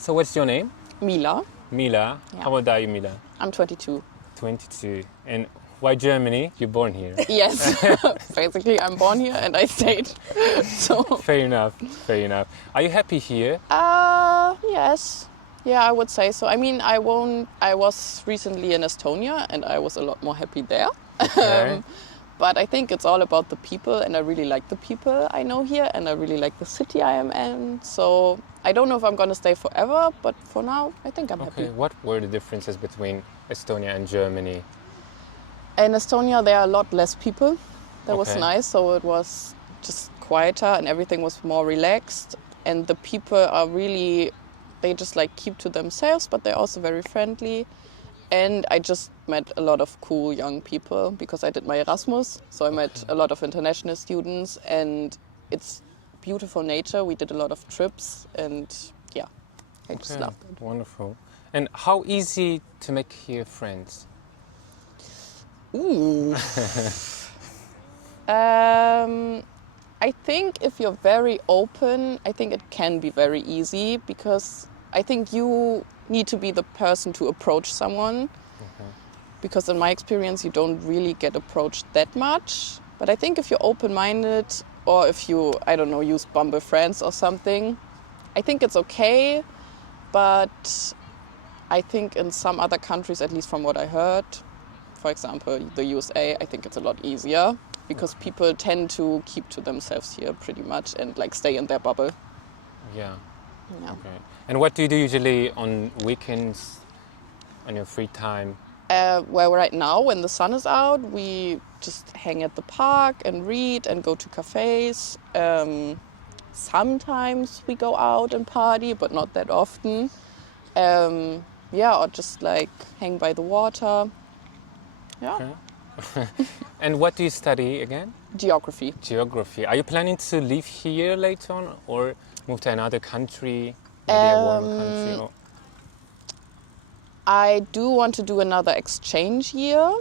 So what's your name? Mila. Mila. Yeah. How old are you, Mila? I'm 22. 22. And why Germany? You're born here. Yes. Basically, I'm born here and I stayed. So. Fair enough. Fair enough. Are you happy here? Yes. Yeah, I would say so. I mean, I was recently in Estonia and I was a lot more happy there. Okay. But I think it's all about the people, and I really like the people I know here, and I really like the city I am in. So I don't know if I'm going to stay forever, but for now, I think I'm happy. Okay. What were the differences between Estonia and Germany? In Estonia, there are a lot less people. That was Okay. nice. So it was just quieter and everything was more relaxed. And the people are really, they just like keep to themselves, but they're also very friendly. And I just met a lot of cool young people because I did my Erasmus. So I met a lot of international students, and it's beautiful nature. We did a lot of trips, and yeah, I just loved it. Wonderful. And how easy to make here friends? Ooh. I think if you're very open, I think it can be very easy, because I think you need to be the person to approach someone. Because in my experience, you don't really get approached that much. But I think if you're open-minded, or if you, I don't know, use Bumble Friends or something, I think it's okay. But I think in some other countries, at least from what I heard, for example, the USA, I think it's a lot easier, because people tend to keep to themselves here pretty much and like stay in their bubble. Yeah. Yeah. Okay. And what do you do usually on weekends, on your free time? Well, right now, when the sun is out, we just hang at the park and read and go to cafes. Sometimes we go out and party, but not that often. Or just like hang by the water. Yeah. Okay. And what do you study again? Geography. Geography. Are you planning to live here later on, or move to another country, maybe a warmer country? Or... I do want to do another exchange year.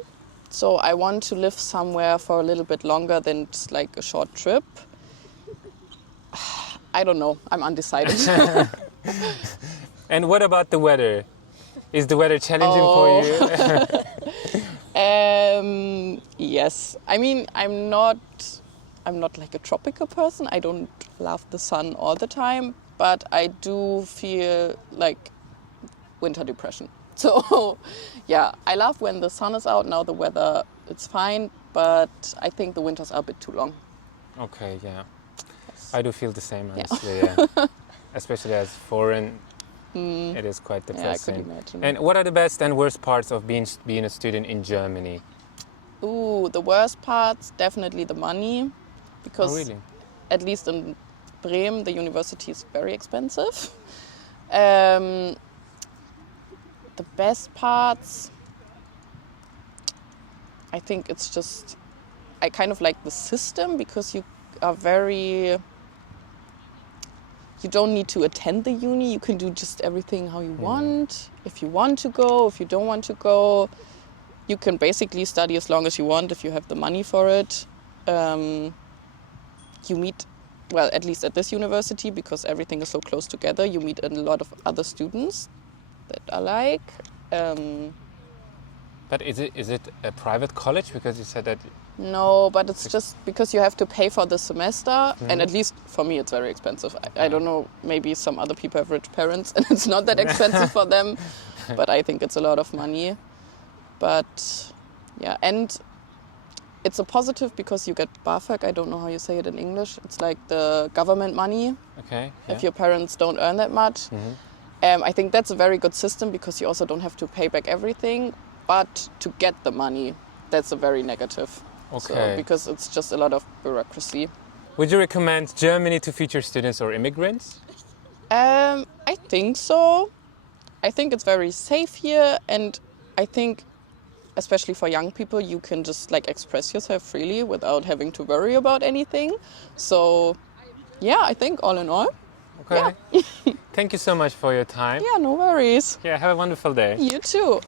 So I want to live somewhere for a little bit longer than just like a short trip. I don't know. I'm undecided. And what about the weather? Is the weather challenging for you? Yes. I mean, I'm not like a tropical person. I don't love the sun all the time, but I do feel like winter depression. So, yeah, I love when the sun is out. Now the weather, it's fine, but I think the winters are a bit too long. Okay, yeah. Yes. I do feel the same, honestly, yeah. Especially as foreign, it is quite depressing. Yeah, I could imagine. And what are the best and worst parts of being a student in Germany? Ooh, the worst parts, definitely the money. Because Oh, really? at least in Bremen, the university is very expensive. The best parts, I think it's just, I kind of like the system, because you don't need to attend the uni. You can do just everything how you want. If you want to go, if you don't want to go, you can basically study as long as you want if you have the money for it. You meet, well, at least at this university, because everything is so close together, you meet a lot of other students that I like. But is it a private college? Because you said that... No, but it's just because you have to pay for the semester, and at least for me it's very expensive. I don't know, maybe some other people have rich parents and it's not that expensive for them, but I think it's a lot of money. But yeah, and it's a positive because you get BAföG. I don't know how you say it in English. It's like the government money. Okay. If your parents don't earn that much. I think that's a very good system, because you also don't have to pay back everything. But to get the money, that's a very negative. Okay. So, because it's just a lot of bureaucracy. Would you recommend Germany to future students or immigrants? I think so. I think it's very safe here, and I think, especially for young people, you can just like express yourself freely without having to worry about anything. So, yeah, I think all in all. Okay. Yeah. Thank you so much for your time. Yeah, no worries. Yeah, have a wonderful day. You too.